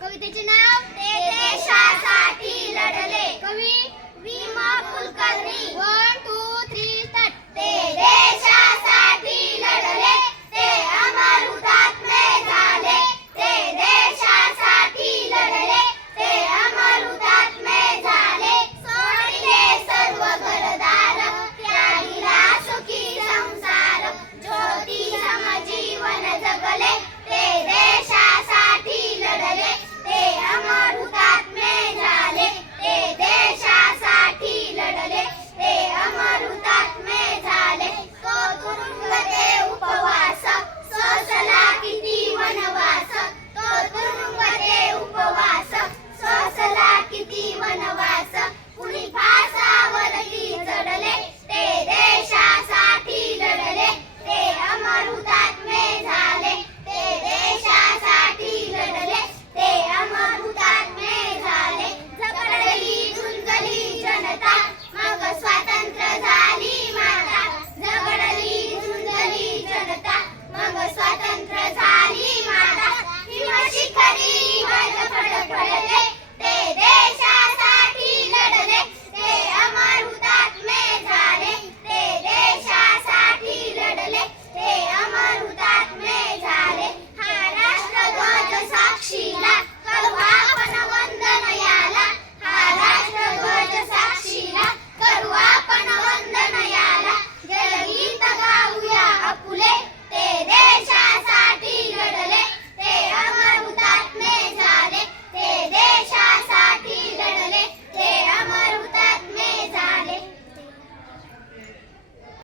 Comitê de não deixar